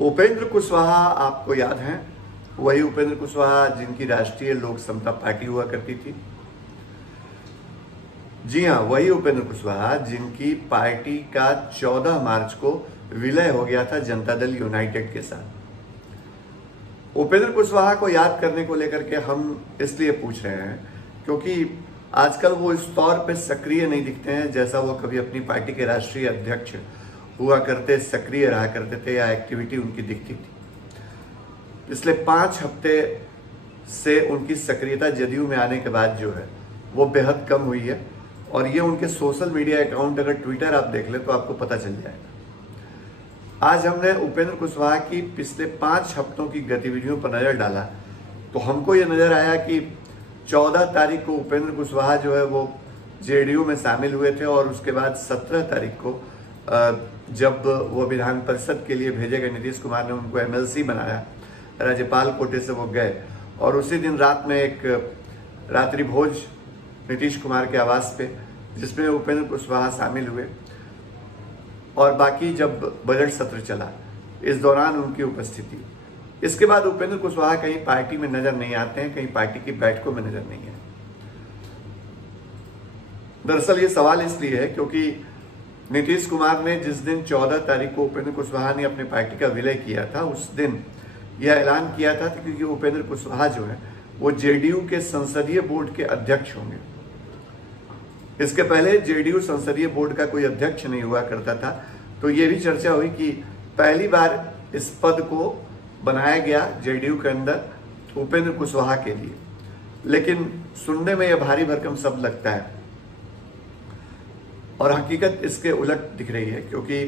उपेंद्र कुशवाहा आपको याद है, वही उपेंद्र कुशवाहा जिनकी राष्ट्रीय लोक समता पार्टी हुआ करती थी। जी हाँ, वही उपेंद्र कुशवाहा जिनकी पार्टी का 14 मार्च को विलय हो गया था जनता दल यूनाइटेड के साथ। उपेंद्र कुशवाहा को याद करने को लेकर के हम इसलिए पूछ रहे हैं क्योंकि आजकल वो इस तौर पे सक्रिय नहीं दिखते हैं जैसा वो कभी अपनी पार्टी के राष्ट्रीय अध्यक्ष हुआ करते, सक्रिय रहा करते थे या एक्टिविटी उनकी दिखती थी। पिछले 5 हफ्ते से उनकी सक्रियता जदयू में आने के बाद जो है वो बेहद कम हुई है और ये उनके सोशल मीडिया अकाउंट अगर ट्विटर आप देख ले तो आपको पता चल जाएगा। आज हमने उपेंद्र कुशवाहा की पिछले 5 हफ्तों की गतिविधियों पर नजर डाला तो हमको ये नजर आया कि 14 तारीख को उपेंद्र कुशवाहा जो है वो जेडीयू में शामिल हुए थे और उसके बाद 17 तारीख को जब वो विधान परिषद के लिए भेजे गए, नीतीश कुमार ने उनको एमएलसी बनाया, राज्यपाल कोटे से वो गए और उसी दिन रात में एक रात्रि भोज नीतीश कुमार के आवास पे जिसमें उपेंद्र कुशवाहा शामिल हुए और बाकी जब बजट सत्र चला इस दौरान उनकी उपस्थिति। इसके बाद उपेंद्र कुशवाहा कहीं पार्टी में नजर नहीं आते हैं, कहीं पार्टी की बैठकों में नजर नहीं है। दरअसल ये सवाल इसलिए है क्योंकि नीतीश कुमार ने जिस दिन 14 तारीख को उपेंद्र कुशवाहा ने अपनी पार्टी का विलय किया था उस दिन यह ऐलान किया था क्योंकि उपेंद्र कुशवाहा जो है वो जेडीयू के संसदीय बोर्ड के अध्यक्ष होंगे। इसके पहले जेडीयू संसदीय बोर्ड का कोई अध्यक्ष नहीं हुआ करता था, तो ये भी चर्चा हुई कि पहली बार इस पद को बनाया गया जेडीयू के अंदर उपेंद्र कुशवाहा के लिए, लेकिन सुनने में यह भारी भरकम शब्द लगता है और हकीकत इसके उलट दिख रही है क्योंकि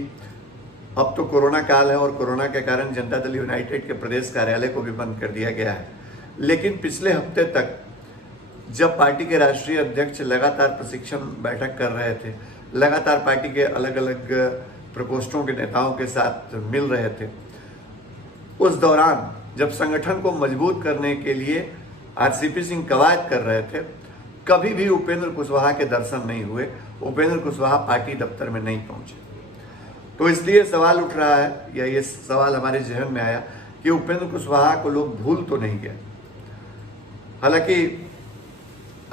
अब तो कोरोना काल है और कोरोना के कारण जनता दल यूनाइटेड के प्रदेश कार्यालय को भी बंद कर दिया गया है। लेकिन पिछले हफ्ते तक जब पार्टी के राष्ट्रीय अध्यक्ष लगातार प्रशिक्षण बैठक कर रहे थे, लगातार पार्टी के अलग अलग प्रकोष्ठों के नेताओं के साथ मिल रहे थे, उस दौरान जब संगठन को मजबूत करने के लिए आरसीपी सिंह कवायद कर रहे थे, कभी भी उपेंद्र कुशवाहा के दर्शन नहीं हुए, उपेंद्र कुशवाहा पार्टी दफ्तर में नहीं पहुंचे। तो इसलिए सवाल उठ रहा है या ये सवाल हमारे जहन में आया कि उपेंद्र कुशवाहा को लोग भूल तो नहीं गए। हालांकि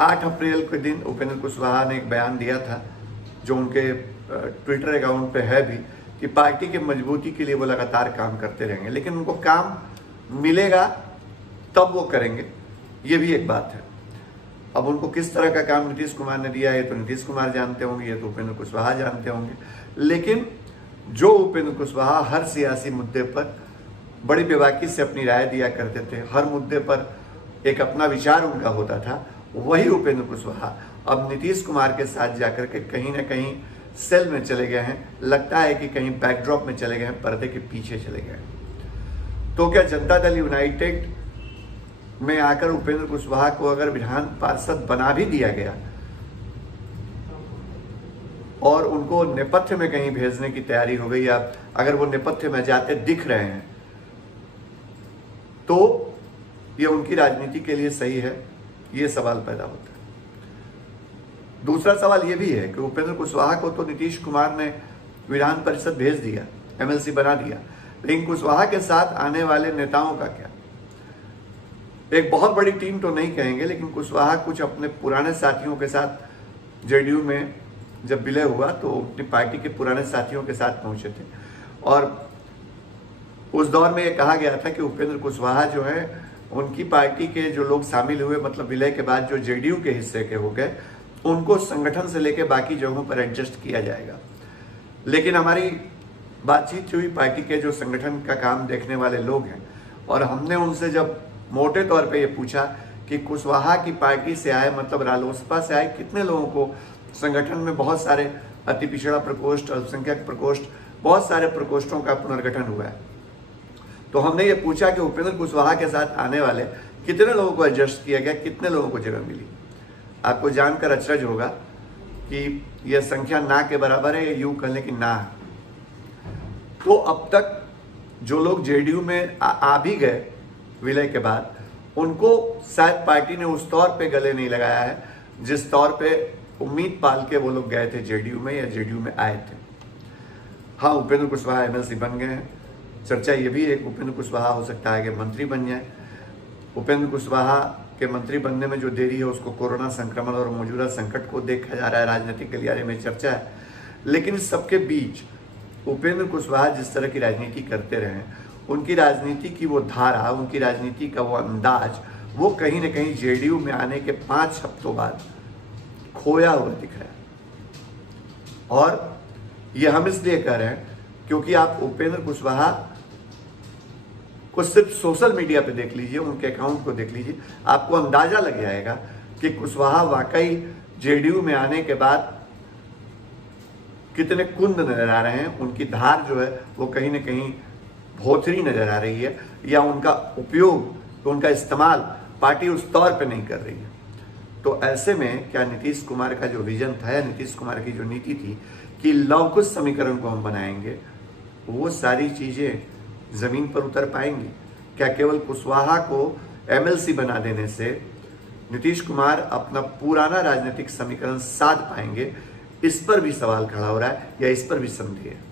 8 अप्रैल के दिन उपेंद्र कुशवाहा ने एक बयान दिया था जो उनके ट्विटर अकाउंट पे है भी कि पार्टी के मजबूती के लिए वो लगातार काम करते रहेंगे, लेकिन उनको काम मिलेगा तब वो करेंगे, ये भी एक बात है। अब उनको किस तरह का काम नीतीश कुमार ने दिया है तो नीतीश कुमार जानते होंगे, ये तो उपेंद्र कुशवाहा जानते होंगे। लेकिन जो उपेंद्र कुशवाहा हर सियासी मुद्दे पर बड़ी बेबाकी से अपनी राय दिया करते थे, हर मुद्दे पर एक अपना विचार उनका होता था, वही उपेंद्र कुशवाहा अब नीतीश कुमार के साथ जाकर के कहीं ना कहीं सेल में चले गए हैं। लगता है कि कहीं बैकड्रॉप में चले गए हैं, पर्दे के पीछे चले गए हैं। तो क्या जनता दल यूनाइटेड में आकर उपेंद्र कुशवाहा को अगर विधान पार्षद बना भी दिया गया और उनको नेपथ्य में कहीं भेजने की तैयारी हो गई या अगर वो नेपथ्य में जाते दिख रहे हैं तो ये उनकी राजनीति के लिए सही है, ये सवाल पैदा होता है। दूसरा सवाल ये भी है कि उपेंद्र कुशवाहा को तो नीतीश कुमार ने विधान परिषद भेज दिया, एमएलसी बना दिया, लेकिन कुशवाहा के साथ आने वाले नेताओं का क्या? एक बहुत बड़ी टीम तो नहीं कहेंगे, लेकिन कुशवाहा कुछ अपने पुराने साथियों के साथ जेडीयू में जब विलय हुआ तो अपनी पार्टी के पुराने साथियों के साथ पहुंचे थे और उस दौर में ये कहा गया था कि उपेंद्र कुशवाहा जो है उनकी पार्टी के जो लोग शामिल हुए, मतलब विलय के बाद जो जेडीयू के हिस्से के हो गए, उनको संगठन से लेकर बाकी जगहों पर एडजस्ट किया जाएगा। लेकिन हमारी बातचीत हुई पार्टी के जो संगठन का काम देखने वाले लोग हैं और हमने उनसे जब मोटे तौर पे ये पूछा कि कुशवाहा की पार्टी से आए, मतलब रालोसपा से आए कितने लोगों को संगठन में बहुत सारे अति पिछड़ा प्रकोष्ठ, अल्पसंख्यक प्रकोष्ठ, बहुत सारे प्रकोष्ठों का पुनर्गठन हुआ है, तो हमने ये पूछा कि उपेंद्र कुशवाहा के साथ आने वाले कितने लोगों को एडजस्ट किया गया, कितने लोगों को जगह मिली। आपको जानकर अचरज होगा कि यह संख्या ना के बराबर है, यूं कह लें कि ना है। तो अब तक जो लोग जेडीयू में आ भी गए विलय के बाद, उनको शायद पार्टी ने उस तौर पे गले नहीं लगाया है जिस तौर पे उम्मीद पाल के वो लोग गए थे जेडीयू में या जेडीयू में आए थे। हाँ, उपेंद्र कुशवाहा एमएलसी बन गए हैं, चर्चा ये भी है कि उपेंद्र कुशवाहा हो सकता है कि मंत्री बन जाए। उपेंद्र कुशवाहा के मंत्री बनने में जो देरी है उसको कोरोना संक्रमण और मौजूदा संकट को देखा जा रहा है, राजनीतिक गलियारे में चर्चा है। लेकिन इस सबके बीच उपेंद्र कुशवाहा जिस तरह की राजनीति करते रहे, उनकी राजनीति की वो धारा, उनकी राजनीति का वो अंदाज, वो कहीं ना कहीं जेडीयू में आने के 5 हफ्तों बाद खोया हुआ दिख रहा है। और ये हम इसलिए कह रहे हैं क्योंकि आप उपेंद्र कुशवाहा को सिर्फ सोशल मीडिया पे देख लीजिए, उनके अकाउंट को देख लीजिए, आपको अंदाजा लग जाएगा कि कुशवाहा वाकई जेडीयू में आने के बाद कितने कुंद नजर आ रहे हैं। उनकी धार जो है वो कहीं ना कहीं भोथरी नजर आ रही है, या उनका उपयोग, उनका इस्तेमाल पार्टी उस तौर पे नहीं कर रही है। तो ऐसे में क्या नीतीश कुमार का जो विजन था, या नीतीश कुमार की जो नीति थी कि लव कुश समीकरण को हम बनाएंगे, वो सारी चीजें जमीन पर उतर पाएंगी? क्या केवल कुशवाहा को एमएलसी बना देने से नीतीश कुमार अपना पुराना राजनीतिक समीकरण साध पाएंगे? इस पर भी सवाल खड़ा हो रहा है, या इस पर भी संदेह है।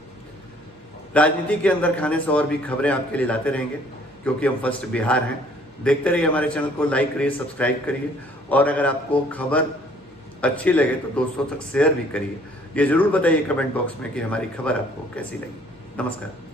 राजनीति के अंदर खाने से और भी खबरें आपके लिए लाते रहेंगे, क्योंकि हम फर्स्ट बिहार हैं। देखते रहिए हमारे चैनल को, लाइक करिए, सब्सक्राइब करिए, और अगर आपको खबर अच्छी लगे तो दोस्तों तक शेयर भी करिए। ये जरूर बताइए कमेंट बॉक्स में कि हमारी खबर आपको कैसी लगी। नमस्कार।